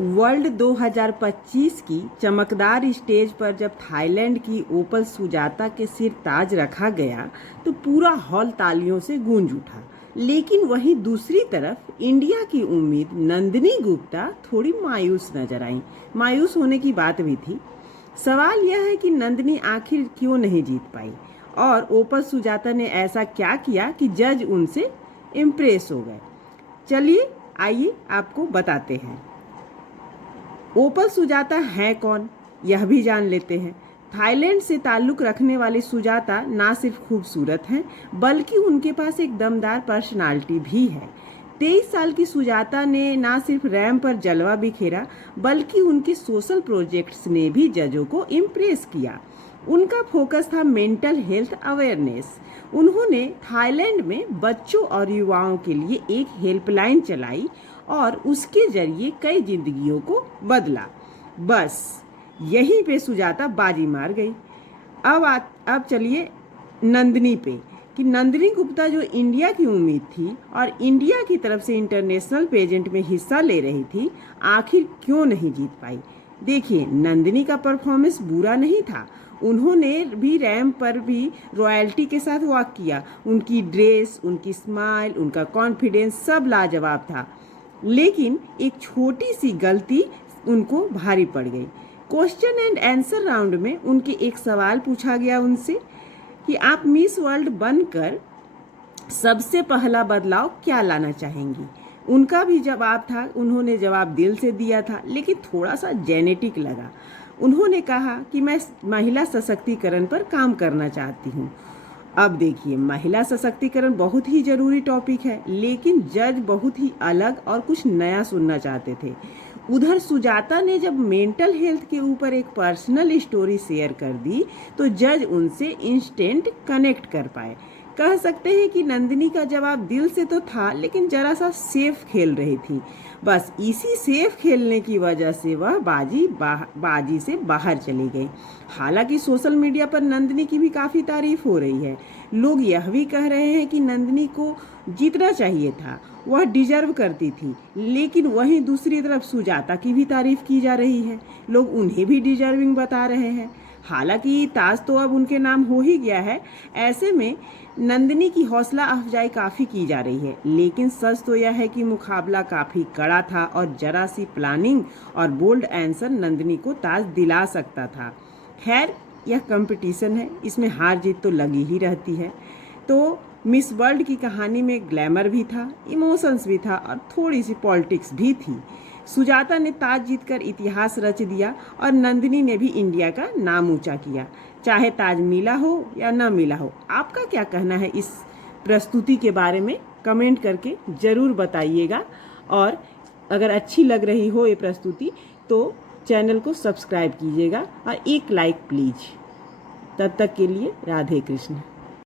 World 2025 की चमकदार stage पर जब थाईलैंड की ओपल सुजाता के सिर ताज रखा गया तो पूरा हॉल तालियों से गूंज उठा। लेकिन वहीं दूसरी तरफ इंडिया की उम्मीद नंदिनी गुप्ता थोड़ी मायूस नजर आई। मायूस होने की बात भी थी। सवाल यह है कि नंदिनी आखिर क्यों नहीं जीत पाई और ओपल सुजाता ने ऐसा क्या किया कि जज उनसे इम्प्रेस हो गए। चलिए आइए आपको बताते हैं। ओपल सुजाता है कौन, यह भी जान लेते हैं। थाईलैंड से ताल्लुक़ रखने वाली सुजाता ना सिर्फ खूबसूरत हैं बल्कि उनके पास एक दमदार पर्सनालिटी भी है। 23 साल की सुजाता ने ना सिर्फ रैंप पर जलवा बिखेरा बल्कि उनके सोशल प्रोजेक्ट्स ने भी जजों को इम्प्रेस किया। उनका फोकस था मेंटल हेल्थ अवेयरनेस। उन्होंने थाईलैंड में बच्चों और युवाओं के लिए एक हेल्पलाइन चलाई और उसके जरिए कई जिंदगियों को बदला। बस यहीं पे सुजाता बाजी मार गई। अब चलिए नंदिनी पे कि नंदिनी गुप्ता जो इंडिया की उम्मीद थी और इंडिया की तरफ से इंटरनेशनल पेजेंट में हिस्सा ले रही थी, आखिर क्यों नहीं जीत पाई। देखिए, नंदिनी का परफॉर्मेंस बुरा नहीं था। उन्होंने भी रैंप पर भी रॉयल्टी के साथ वॉक किया। उनकी ड्रेस, उनकी स्माइल, उनका कॉन्फिडेंस सब लाजवाब था। लेकिन एक छोटी सी गलती उनको भारी पड़ गई। क्वेश्चन एंड आंसर राउंड में उनके एक सवाल पूछा गया उनसे कि आप मिस वर्ल्ड बनकर सबसे पहला बदलाव क्या लाना चाहेंगी। उनका भी जवाब था, उन्होंने जवाब दिल से दिया था लेकिन थोड़ा सा जेनेटिक लगा। उन्होंने कहा कि मैं महिला सशक्तिकरण पर काम करना चाहती हूँ। अब देखिए, महिला सशक्तिकरण बहुत ही जरूरी टॉपिक है लेकिन जज बहुत ही अलग और कुछ नया सुनना चाहते थे। उधर सुजाता ने जब मेंटल हेल्थ के ऊपर एक पर्सनल स्टोरी शेयर कर दी तो जज उनसे इंस्टेंट कनेक्ट कर पाए। कह सकते हैं कि नंदिनी का जवाब दिल से तो था लेकिन जरा सा सेफ खेल रही थी। बस इसी सेफ खेलने की वजह से वह बाजी से बाहर चली गई। हालांकि सोशल मीडिया पर नंदिनी की भी काफ़ी तारीफ हो रही है। लोग यह भी कह रहे हैं कि नंदिनी को जीतना चाहिए था, वह डिजर्व करती थी। लेकिन वहीं दूसरी तरफ सुजाता की भी तारीफ की जा रही है, लोग उन्हें भी डिजर्विंग बता रहे हैं। हालांकि ताज तो अब उनके नाम हो ही गया है। ऐसे में नंदिनी की हौसला अफजाई काफ़ी की जा रही है। लेकिन सच तो यह है कि मुकाबला काफ़ी कड़ा था और जरा सी प्लानिंग और बोल्ड आंसर नंदिनी को ताज दिला सकता था। खैर, यह कंपटीशन है, इसमें हार जीत तो लगी ही रहती है। तो मिस वर्ल्ड की कहानी में ग्लैमर भी था, इमोशंस भी था और थोड़ी सी पॉलिटिक्स भी थी। सुजाता ने ताज जीतकर इतिहास रच दिया और नंदिनी ने भी इंडिया का नाम ऊंचा किया। चाहे ताज मिला हो या न मिला हो, आपका क्या कहना है इस प्रस्तुति के बारे में कमेंट करके ज़रूर बताइएगा। और अगर अच्छी लग रही हो ये प्रस्तुति तो चैनल को सब्सक्राइब कीजिएगा और एक लाइक प्लीज़। तब तक के लिए राधे कृष्ण।